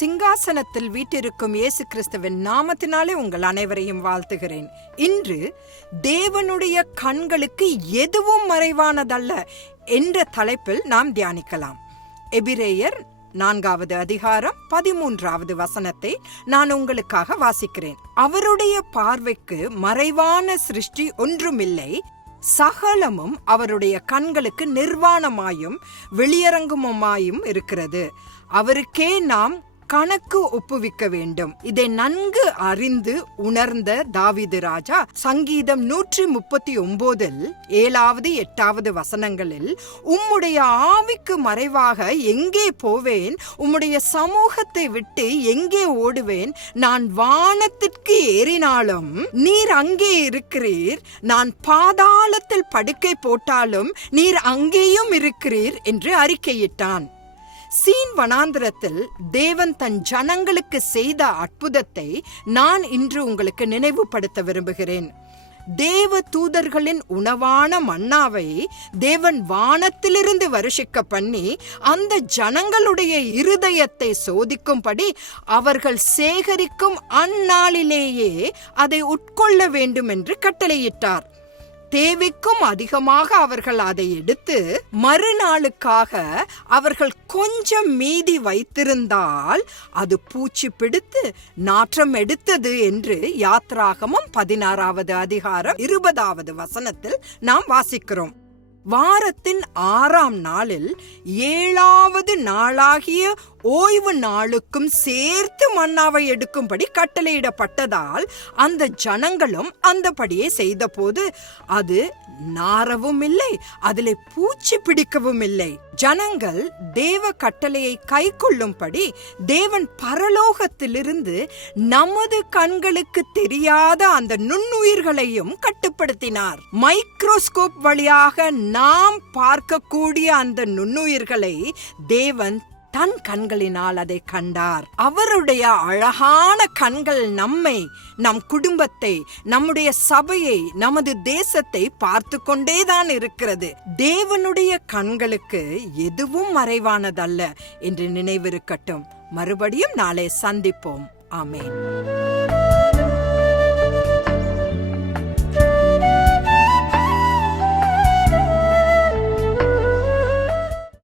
சிங்காசனத்தில் வீட்டிருக்கும் இயேசு கிறிஸ்துவின் நாமத்தினாலே உங்கள் அனைவரையும் வாழ்த்துகிறேன். இன்று தேவனுடைய கண்களுக்கு எதுவும் மறைவானதல்ல என்ற தலைப்பில் நாம் தியானிக்கலாம். எபிரேயர் நான்காவது அதிகாரம் பதிமூன்றாவது வசனத்தை நான் உங்களுக்காக வாசிக்கிறேன். அவருடைய பார்வைக்கு மறைவான சிருஷ்டி ஒன்றுமில்லை. சகலமும் அவருடைய கண்களுக்கு நிர்வாணமாயும் வெளியரங்குமாயும் இருக்கிறது. அவருக்கே நாம் கணக்கு ஒப்புவிக்க வேண்டும். இதை நன்கு அறிந்து உணர்ந்த தாவிது ராஜா சங்கீதம் நூற்றி முப்பத்தி ஒன்பதில் ஏழாவது எட்டாவது வசனங்களில் உம்முடைய ஆவிக்கு மறைவாக எங்கே போவேன்? உம்முடைய சமூகத்தை விட்டு எங்கே ஓடுவேன்? நான் வானத்திற்கு ஏறினாலும் நீர் அங்கே இருக்கிறீர். நான் பாதாளத்தில் படுக்கை போட்டாலும் நீர் அங்கேயும் இருக்கிறீர் என்று அறிக்கையிட்டான். சீன் வனாந்திரத்தில் தேவன் தன் ஜனங்களுக்கு செய்த அற்புதத்தை நான் இன்று உங்களுக்கு நினைவுபடுத்த விரும்புகிறேன். தேவ தூதர்களின் உணவான மன்னாவை தேவன் வானத்திலிருந்து வருஷிக்க பண்ணி அந்த ஜனங்களுடைய இருதயத்தை சோதிக்கும்படி அவர்கள் சேகரிக்கும் அந்நாளிலேயே அதை உட்கொள்ள வேண்டும் என்று கட்டளையிட்டார். தேவைக்கும் அதிகமாக அவர்கள் அதை எடுத்து மறுநாளுக்காக அவர்கள் கொஞ்சம் மீதி வைத்திருந்தால் அது பூச்சி பிடித்து நாற்றம் எடுத்தது என்று யாத்ராகமும் பதினாறாவது அதிகாரம் இருபதாவது வசனத்தில் நாம் வாசிக்கிறோம். வாரத்தின் ஆறாம் நாளில் ஏழாவது நாளாகிய ஓய்வு நாளுக்கும் சேர்த்து மன்னாவை எடுக்கும்படி கட்டளையிடப்பட்டதால் அந்த ஜனங்களும் அந்தபடியே செய்தபோது அது நாரவும் இல்லை அதிலே பூச்சி பிடிக்கவும் இல்லை ஜனங்கள் தேவ கட்டளையை கை கொள்ளும்படி தேவன் பரலோகத்திலிருந்து நமது கண்களுக்கு தெரியாத அந்த நுண்ணுயிர்களையும் கட்டுப்படுத்தினார். மைக்ரோஸ்கோப் வழியாக நாம் பார்க்கக்கூடிய அந்த நுண்ணுயிர்களை தேவன் தன் கண்களினால் அதை கண்டார். அவருடைய அழகான கண்கள் நம்மை நம் குடும்பத்தை நம்முடைய சபையை நமது தேசத்தை பார்த்து கொண்டேதான் இருக்கிறது. தேவனுடைய கண்களுக்கு எதுவும் மறைவானதல்ல என்று நினைவிருக்கட்டும். மறுபடியும் நாளை சந்திப்போம். ஆமேன்.